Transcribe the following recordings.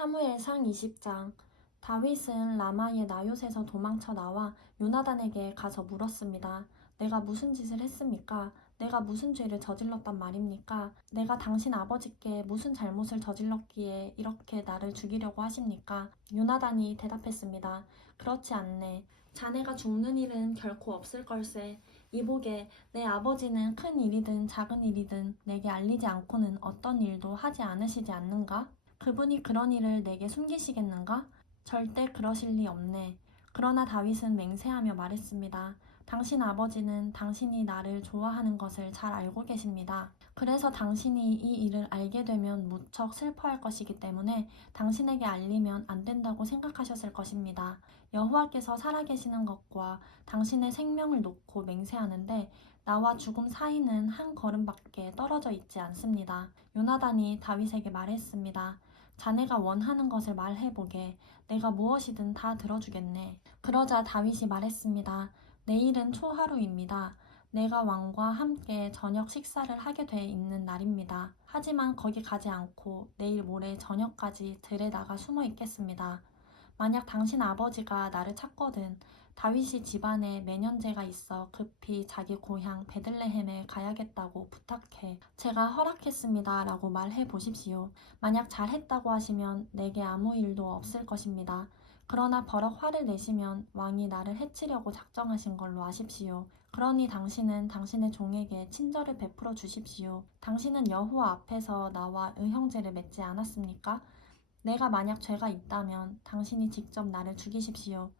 사무엘상 20장. 다윗은 라마의 나요트에서 도망쳐 나와 요나단에게 가서 물었습니다. 내가 무슨 짓을 했습니까? 내가 무슨 죄를 저질렀단 말입니까? 내가 당신 아버지께 무슨 잘못을 저질렀기에 이렇게 나를 죽이려고 하십니까? 요나단이 대답했습니다. 그렇지 않네. 자네가 죽는 일은 결코 없을 걸세. 이보게, 내 아버지는 큰 일이든 작은 일이든 내게 알리지 않고는 어떤 일도 하지 않으시지 않는가? 그분이 그런 일을 내게 숨기시겠는가? 절대 그러실 리 없네. 그러나 다윗은 맹세하며 말했습니다. 당신 아버지는 당신이 나를 좋아하는 것을 잘 알고 계십니다. 그래서 당신이 이 일을 알게 되면 무척 슬퍼할 것이기 때문에 당신에게 알리면 안 된다고 생각하셨을 것입니다. 여호와께서 살아계시는 것과 당신의 생명을 놓고 맹세하는데 나와 죽음 사이는 한 걸음밖에 떨어져 있지 않습니다. 요나단이 다윗에게 말했습니다. 자네가 원하는 것을 말해보게. 내가 무엇이든 다 들어주겠네. 그러자 다윗이 말했습니다. 내일은 초하루입니다. 내가 왕과 함께 저녁 식사를 하게 돼 있는 날입니다. 하지만 거기 가지 않고 내일 모레 저녁까지 들에 나가 숨어 있겠습니다. 만약 당신 아버지가 나를 찾거든 다윗이 집안에 매년제가 있어 급히 자기 고향 베들레헴에 가야겠다고 부탁해. 제가 허락했습니다. 라고 말해 보십시오. 만약 잘했다고 하시면 내게 아무 일도 없을 것입니다. 그러나 버럭 화를 내시면 왕이 나를 해치려고 작정하신 걸로 아십시오. 그러니 당신은 당신의 종에게 친절을 베풀어 주십시오. 당신은 여호와 앞에서 나와 의형제를 맺지 않았습니까? 내가 만약 죄가 있다면 당신이 직접 나를 죽이십시오.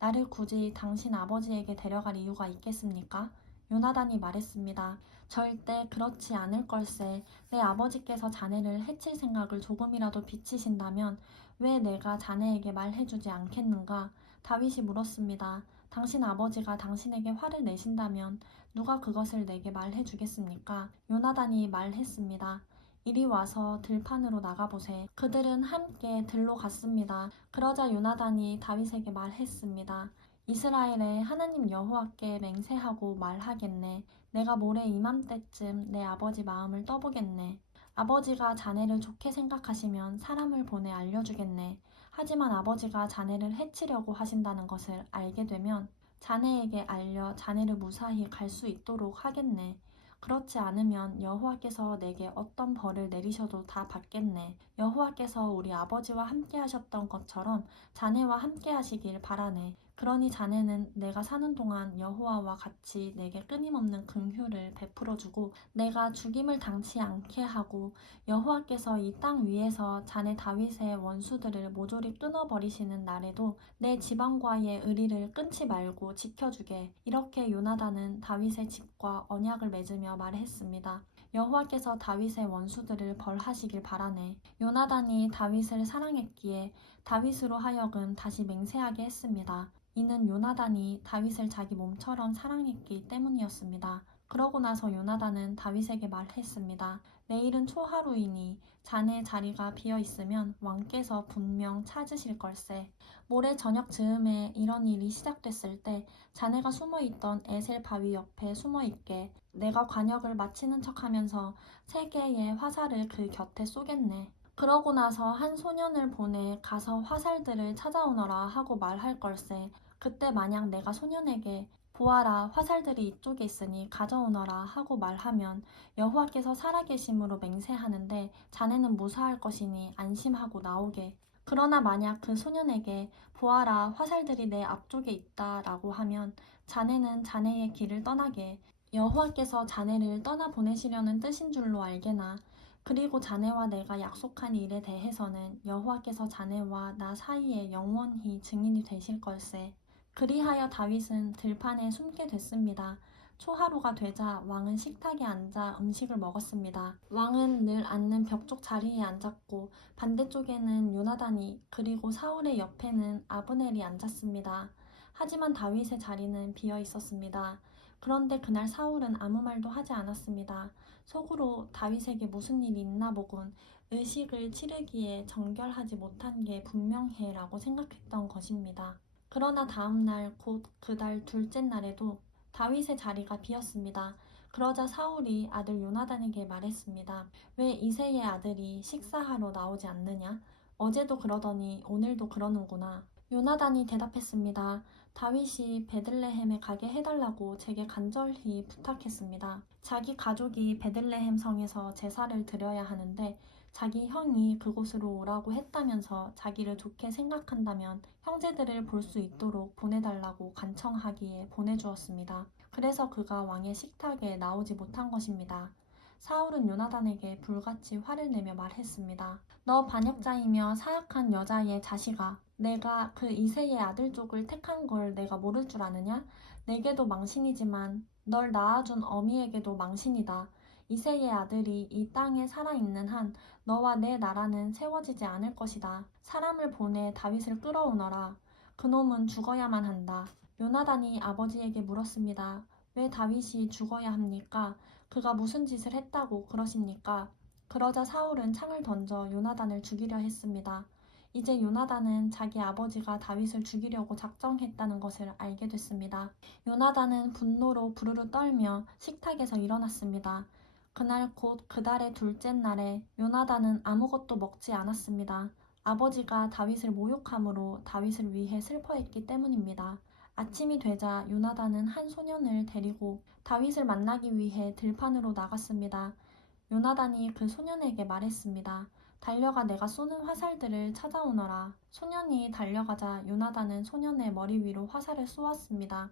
나를 굳이 당신 아버지에게 데려갈 이유가 있겠습니까? 요나단이 말했습니다. 절대 그렇지 않을 걸세. 내 아버지께서 자네를 해칠 생각을 조금이라도 비치신다면 왜 내가 자네에게 말해주지 않겠는가? 다윗이 물었습니다. 당신 아버지가 당신에게 화를 내신다면 누가 그것을 내게 말해주겠습니까? 요나단이 말했습니다. 이리 와서 들판으로 나가보세. 그들은 함께 들로 갔습니다. 그러자 요나단이 다윗에게 말했습니다. 이스라엘의 하나님 여호와께 맹세하고 말하겠네. 내가 모레 이맘때쯤 내 아버지 마음을 떠보겠네. 아버지가 자네를 좋게 생각하시면 사람을 보내 알려주겠네. 하지만 아버지가 자네를 해치려고 하신다는 것을 알게 되면 자네에게 알려 자네를 무사히 갈 수 있도록 하겠네. 그렇지 않으면 여호와께서 내게 어떤 벌을 내리셔도 다 받겠네. 여호와께서 우리 아버지와 함께 하셨던 것처럼 자네와 함께 하시길 바라네. 그러니 자네는 내가 사는 동안 여호와와 같이 내게 끊임없는 긍휼을 베풀어주고 내가 죽임을 당치 않게 하고 여호와께서 이 땅 위에서 자네 다윗의 원수들을 모조리 끊어버리시는 날에도 내 지방과의 의리를 끊지 말고 지켜주게. 이렇게 요나단은 다윗의 집과 언약을 맺으며 말했습니다. 여호와께서 다윗의 원수들을 벌하시길 바라네. 요나단이 다윗을 사랑했기에 다윗으로 하여금 다시 맹세하게 했습니다. 이는 요나단이 다윗을 자기 몸처럼 사랑했기 때문이었습니다. 그러고 나서 요나단은 다윗에게 말했습니다. 내일은 초하루이니 자네 자리가 비어 있으면 왕께서 분명 찾으실 걸세. 모레 저녁 즈음에 이런 일이 시작됐을 때 자네가 숨어있던 에셀 바위 옆에 숨어있게. 내가 관역을 마치는 척하면서 3개의 화살을 그 곁에 쏘겠네. 그러고 나서 한 소년을 보내 가서 화살들을 찾아오너라 하고 말할 걸세. 그때 만약 내가 소년에게 보아라 화살들이 이쪽에 있으니 가져오너라 하고 말하면 여호와께서 살아계심으로 맹세하는데 자네는 무사할 것이니 안심하고 나오게. 그러나 만약 그 소년에게 보아라 화살들이 내 앞쪽에 있다 라고 하면 자네는 자네의 길을 떠나게. 여호와께서 자네를 떠나보내시려는 뜻인 줄로 알게나. 그리고 자네와 내가 약속한 일에 대해서는 여호와께서 자네와 나 사이에 영원히 증인이 되실 걸세. 그리하여 다윗은 들판에 숨게 됐습니다. 초하루가 되자 왕은 식탁에 앉아 음식을 먹었습니다. 왕은 늘 앉는 벽쪽 자리에 앉았고 반대쪽에는 요나단이 그리고 사울의 옆에는 아브넬이 앉았습니다. 하지만 다윗의 자리는 비어 있었습니다. 그런데 그날 사울은 아무 말도 하지 않았습니다. 속으로 다윗에게 무슨 일이 있나 보군. 의식을 치르기에 정결하지 못한 게 분명해 라고 생각했던 것입니다. 그러나 다음 날 곧 그달 둘째 날에도 다윗의 자리가 비었습니다. 그러자 사울이 아들 요나단에게 말했습니다. 왜 이새의 아들이 식사하러 나오지 않느냐? 어제도 그러더니 오늘도 그러는구나. 요나단이 대답했습니다. 다윗이 베들레헴에 가게 해달라고 제게 간절히 부탁했습니다. 자기 가족이 베들레헴 성에서 제사를 드려야 하는데 자기 형이 그곳으로 오라고 했다면서 자기를 좋게 생각한다면 형제들을 볼 수 있도록 보내달라고 간청하기에 보내주었습니다. 그래서 그가 왕의 식탁에 나오지 못한 것입니다. 사울은 요나단에게 불같이 화를 내며 말했습니다. 너 반역자이며 사악한 여자의 자식아, 내가 그 이새의 아들 쪽을 택한 걸 내가 모를 줄 아느냐? 내게도 망신이지만 널 낳아준 어미에게도 망신이다. 이새의 아들이 이 땅에 살아있는 한 너와 내 나라는 세워지지 않을 것이다. 사람을 보내 다윗을 끌어오너라. 그놈은 죽어야만 한다. 요나단이 아버지에게 물었습니다. 왜 다윗이 죽어야 합니까? 그가 무슨 짓을 했다고 그러십니까? 그러자 사울은 창을 던져 요나단을 죽이려 했습니다. 이제 요나단은 자기 아버지가 다윗을 죽이려고 작정했다는 것을 알게 됐습니다. 요나단은 분노로 부르르 떨며 식탁에서 일어났습니다. 그날 곧 그달의 둘째 날에 요나단은 아무것도 먹지 않았습니다. 아버지가 다윗을 모욕함으로 다윗을 위해 슬퍼했기 때문입니다. 아침이 되자 요나단은 한 소년을 데리고 다윗을 만나기 위해 들판으로 나갔습니다. 요나단이 그 소년에게 말했습니다. 달려가 내가 쏘는 화살들을 찾아오너라. 소년이 달려가자 요나단은 소년의 머리 위로 화살을 쏘았습니다.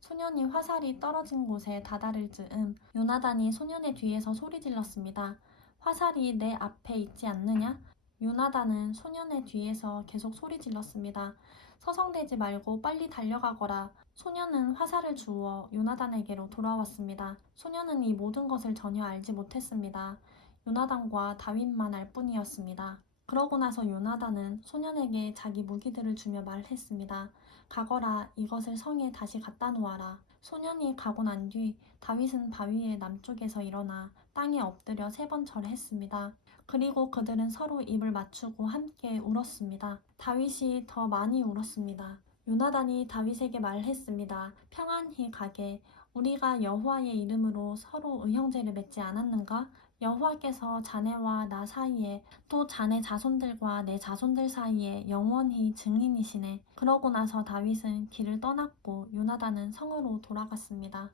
소년이 화살이 떨어진 곳에 다다를 즈음 요나단이 소년의 뒤에서 소리 질렀습니다. 화살이 내 앞에 있지 않느냐? 요나단은 소년의 뒤에서 계속 소리 질렀습니다. 서성대지 말고 빨리 달려가거라. 소년은 화살을 주워 요나단에게로 돌아왔습니다. 소년은 이 모든 것을 전혀 알지 못했습니다. 요나단과 다윗만 알 뿐이었습니다. 그러고 나서 요나단은 소년에게 자기 무기들을 주며 말했습니다. 가거라, 이것을 성에 다시 갖다 놓아라. 소년이 가고 난 뒤 다윗은 바위의 남쪽에서 일어나 땅에 엎드려 3번 절했습니다. 그리고 그들은 서로 입을 맞추고 함께 울었습니다. 다윗이 더 많이 울었습니다. 요나단이 다윗에게 말했습니다. 평안히 가게. 우리가 여호와의 이름으로 서로 의형제를 맺지 않았는가? 여호와께서 자네와 나 사이에 또 자네 자손들과 내 자손들 사이에 영원히 증인이시네. 그러고 나서 다윗은 길을 떠났고 요나단은 성으로 돌아갔습니다.